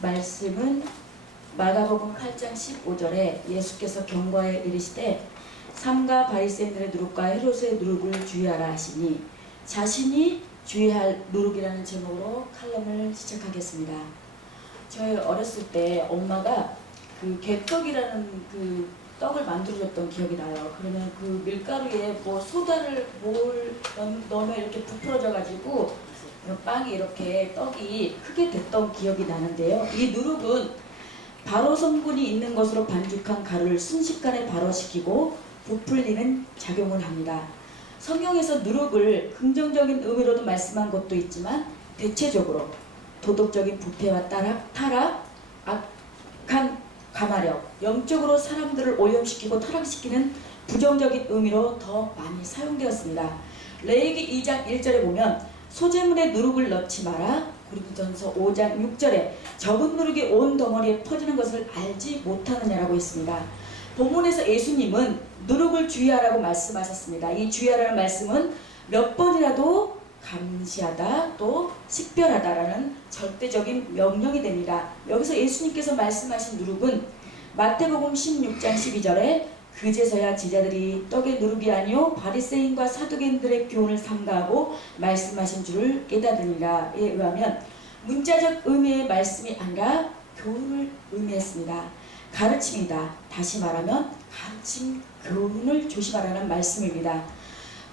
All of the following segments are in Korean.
말씀은 마가복음 8장 15절에 예수께서 경고하여 이르시되 삼가 바리새인들의 누룩과 헤롯의 누룩을 주의하라 하시니 자신이 주의할 누룩이라는 제목으로 칼럼을 시작하겠습니다. 저희 어렸을 때 엄마가 그 개떡이라는 그 떡을 만들어줬던 기억이 나요. 그러면 그 밀가루에 뭐 소다를 넣으면 이렇게 부풀어져 가지고 빵이 이렇게 떡이 크게 됐던 기억이 나는데요. 이 누룩은 발효 성분이 있는 것으로 반죽한 가루를 순식간에 발효시키고 부풀리는 작용을 합니다. 성경에서 누룩을 긍정적인 의미로도 말씀한 것도 있지만 대체적으로 도덕적인 부패와 타락, 악한 가마력, 영적으로 사람들을 오염시키고 타락시키는 부정적인 의미로 더 많이 사용되었습니다. 레위기 2장 1절에 보면 소재물에 누룩을 넣지 마라. 고린도전서 5장 6절에 적은 누룩이 온 덩어리에 퍼지는 것을 알지 못하느냐라고 했습니다. 본문에서 예수님은 누룩을 주의하라고 말씀하셨습니다. 이 주의하라는 말씀은 몇 번이라도 감시하다 또 식별하다라는 절대적인 명령이 됩니다. 여기서 예수님께서 말씀하신 누룩은 마태복음 16장 12절에 그제서야 제자들이 떡의 누룩이 아니요 바리새인과 사두개인들의 교훈을 삼가하고 말씀하신 줄을 깨달으니라에 의하면 문자적 의미의 말씀이 아니라 교훈을 의미했습니다. 가르침이다. 다시 말하면 가르침, 교훈을 조심하라는 말씀입니다.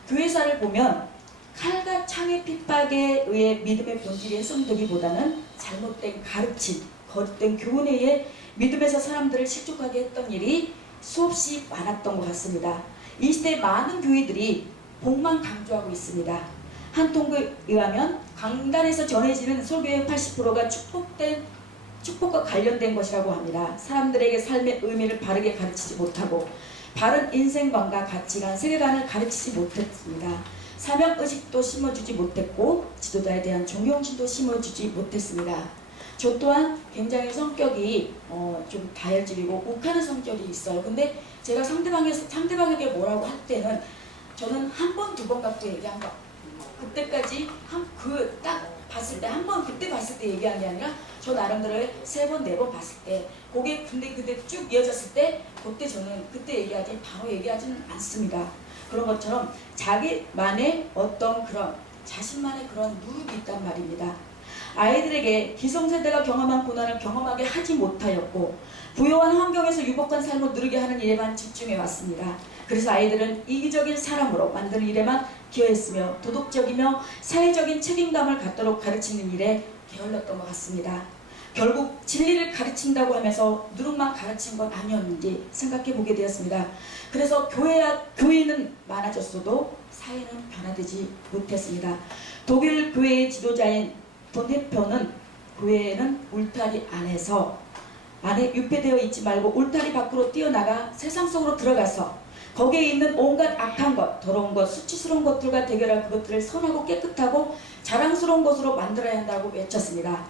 교회사를 보면 칼과 창의 핍박에 의해 믿음의 본질이 훼손되기보다는 잘못된 가르침, 거짓된 교훈에 의해 믿음에서 사람들을 실족하게 했던 일이 수없이 많았던 것 같습니다. 이 시대 많은 교회들이 복만 강조하고 있습니다. 한 통계에 의하면 강단에서 전해지는 설교의 80%가 축복과 관련된 것이라고 합니다. 사람들에게 삶의 의미를 바르게 가르치지 못하고 바른 인생관과 가치관, 세계관을 가르치지 못했습니다. 사명의식도 심어주지 못했고 지도자에 대한 존경심도 심어주지 못했습니다. 저 또한 굉장히 성격이 좀 다혈질이고 욱하는 성격이 있어요. 근데 제가 상대방에게 뭐라고 할 때는 저는 한 번, 두 번 갖고 얘기한 거. 그때까지 딱 봤을 때 한 번 그때 봤을 때 얘기한 게 아니라 저 나름대로 세 번, 네 번 봤을 때 근데 쭉 이어졌을 때 그때 얘기하지 바로 얘기하지는 않습니다. 그런 것처럼 자기만의 어떤 그런 자신만의 그런 누룩이 있단 말입니다. 아이들에게 기성세대가 경험한 고난을 경험하게 하지 못하였고 부요한 환경에서 유복한 삶을 누리게 하는 일에만 집중해 왔습니다. 그래서 아이들은 이기적인 사람으로 만드는 일에만 기여했으며 도덕적이며 사회적인 책임감을 갖도록 가르치는 일에 게을렀던 것 같습니다. 결국 진리를 가르친다고 하면서 누룩만 가르친 건 아니었는지 생각해 보게 되었습니다. 그래서 교회는 많아졌어도 사회는 변화되지 못했습니다. 독일 교회의 지도자인 본대표는 교회는 울타리 안에 유폐되어 있지 말고 울타리 밖으로 뛰어나가 세상 속으로 들어가서 거기에 있는 온갖 악한 것, 더러운 것, 수치스러운 것들과 대결할 그것들을 선하고 깨끗하고 자랑스러운 것으로 만들어야 한다고 외쳤습니다.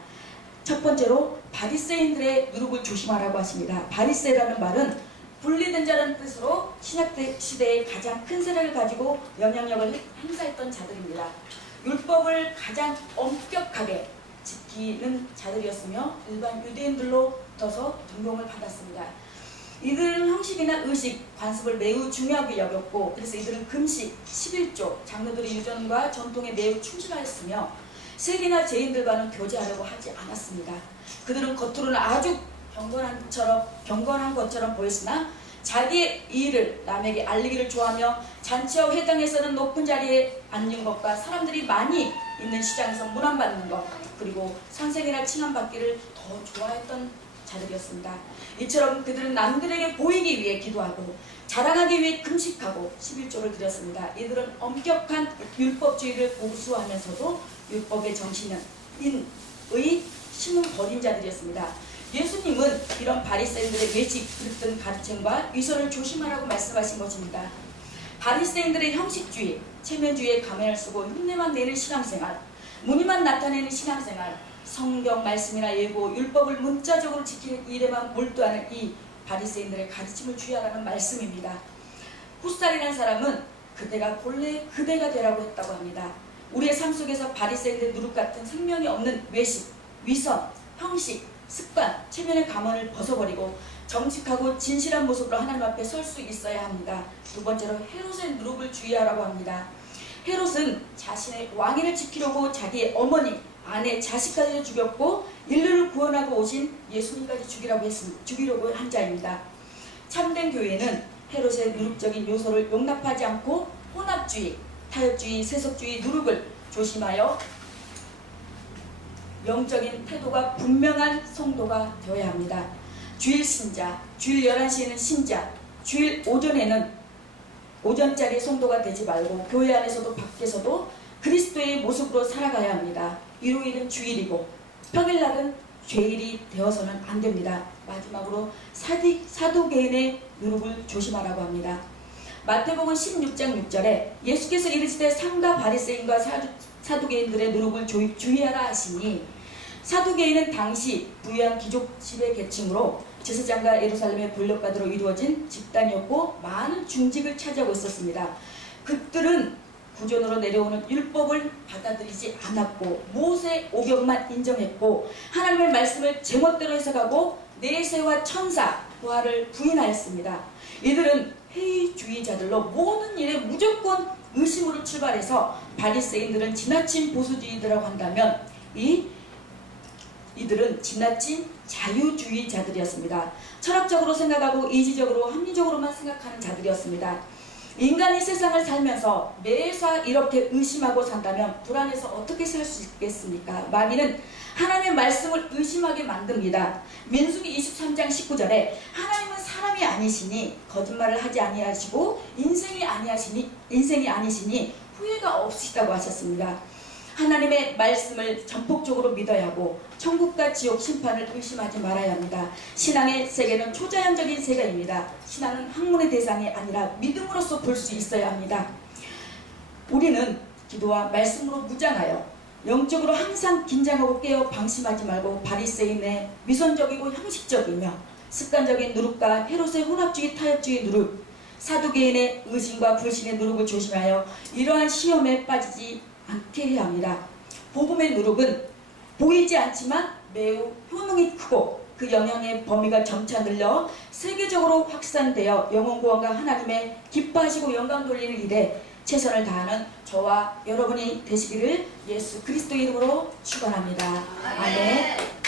첫 번째로 바리새인들의 누룩을 조심하라고 하십니다. 바리새라는 말은 분리된 자라는 뜻으로 신약시대의 가장 큰 세력을 가지고 영향력을 행사했던 자들입니다. 율법을 가장 엄격하게 지키는 자들이었으며 일반 유대인들로부터 존경을 받았습니다. 이들은 형식이나 의식, 관습을 매우 중요하게 여겼고 그래서 이들은 금식, 11조, 장로들의 유전과 전통에 매우 충실하였으며 세리나 죄인들과는 교제하려고 하지 않았습니다. 그들은 겉으로는 아주 경건한 것처럼 보였으나 자기의 일을 남에게 알리기를 좋아하며 잔치와 회당에서는 높은 자리에 앉는 것과 사람들이 많이 있는 시장에서 문안받는 것 그리고 선생이라 칭함받기를 더 좋아했던 자들이었습니다. 이처럼 그들은 남들에게 보이기 위해 기도하고 자랑하기 위해 금식하고 11조를 드렸습니다. 이들은 엄격한 율법주의를 고수하면서도 율법의 정신은 인의 심은 버린 자들이었습니다. 예수님은 이런 바리새인들의 외식, 그릇된 가르침과 위선을 조심하라고 말씀하신 것입니다. 바리새인들의 형식주의, 체면주의에 가면을 쓰고 흉내만 내는 신앙생활, 무늬만 나타내는 신앙생활, 성경 말씀이나 예고, 율법을 문자적으로 지키는 일에만 몰두하는 이 바리새인들의 가르침을 주의하라는 말씀입니다. 후살이라는 사람은 그대가 본래 그대가 되라고 했다고 합니다. 우리의 삶 속에서 바리새인들의 누룩 같은 생명이 없는 외식, 위선, 형식, 습관, 체면의 가면을 벗어버리고 정직하고 진실한 모습으로 하나님 앞에 설 수 있어야 합니다. 두 번째로 헤롯의 누룩을 주의하라고 합니다. 헤롯은 자신의 왕위를 지키려고 자기의 어머니, 아내, 자식까지 죽였고 인류를 구원하고 오신 예수님까지 죽이려고 한 자입니다. 참된 교회는 헤롯의 누룩적인 요소를 용납하지 않고 혼합주의, 타협주의, 세속주의, 누룩을 조심하여 영적인 태도가 분명한 성도가 되어야 합니다. 주일 신자, 주일 11시에는 신자, 주일 오전짜리 성도가 되지 말고 교회 안에서도 밖에서도 그리스도의 모습으로 살아가야 합니다. 일요일은 주일이고 평일날은 죄일이 되어서는 안 됩니다. 마지막으로 사두개인의 누룩을 조심하라고 합니다. 마태복음 16장 6절에 예수께서 이르시되 삼가 바리새인과 사두개인들의 누룩을 주의하라 하시니, 사두개인은 당시 부유한 귀족 지배 계층으로 제사장과 예루살렘의 권력가들로 이루어진 집단이었고 많은 중직을 차지하고 있었습니다. 그들은 구전으로 내려오는 율법을 받아들이지 않았고 모세 오경만 인정했고 하나님의 말씀을 제멋대로 해석하고 내세와 천사, 부활을 부인하였습니다. 이들은 회의주의자들로 모든 일에 무조건 의심으로 출발해서, 바리새인들은 지나친 보수주의자라고 한다면 이들은 지나친 자유주의자들이었습니다. 철학적으로 생각하고 이지적으로 합리적으로만 생각하는 자들이었습니다. 인간이 세상을 살면서 매사 이렇게 의심하고 산다면 불안해서 어떻게 살 수 있겠습니까? 마귀는 하나님의 말씀을 의심하게 만듭니다. 민수기 23장 19절에 하나님은 사람이 아니시니 거짓말을 하지 아니하시고 인생이 아니시니 후회가 없으시다고 하셨습니다. 하나님의 말씀을 전폭적으로 믿어야 하고 천국과 지옥 심판을 의심하지 말아야 합니다. 신앙의 세계는 초자연적인 세계입니다. 신앙은 학문의 대상이 아니라 믿음으로써 볼 수 있어야 합니다. 우리는 기도와 말씀으로 무장하여 영적으로 항상 긴장하고 깨어 방심하지 말고 바리새인의 위선적이고 형식적이며 습관적인 누룩과 헤롯의 혼합주의, 타협주의 누룩, 사두개인의 의심과 불신의 누룩을 조심하여 이러한 시험에 빠지지 않게 해야 합니다. 복음의 누룩은 보이지 않지만 매우 효능이 크고 그 영향의 범위가 점차 늘려 세계적으로 확산되어 영혼 구원과 하나님의 기뻐하시고 영광 돌리는 일에 최선을 다하는 저와 여러분이 되시기를 예수 그리스도 이름으로 축원합니다. 아멘.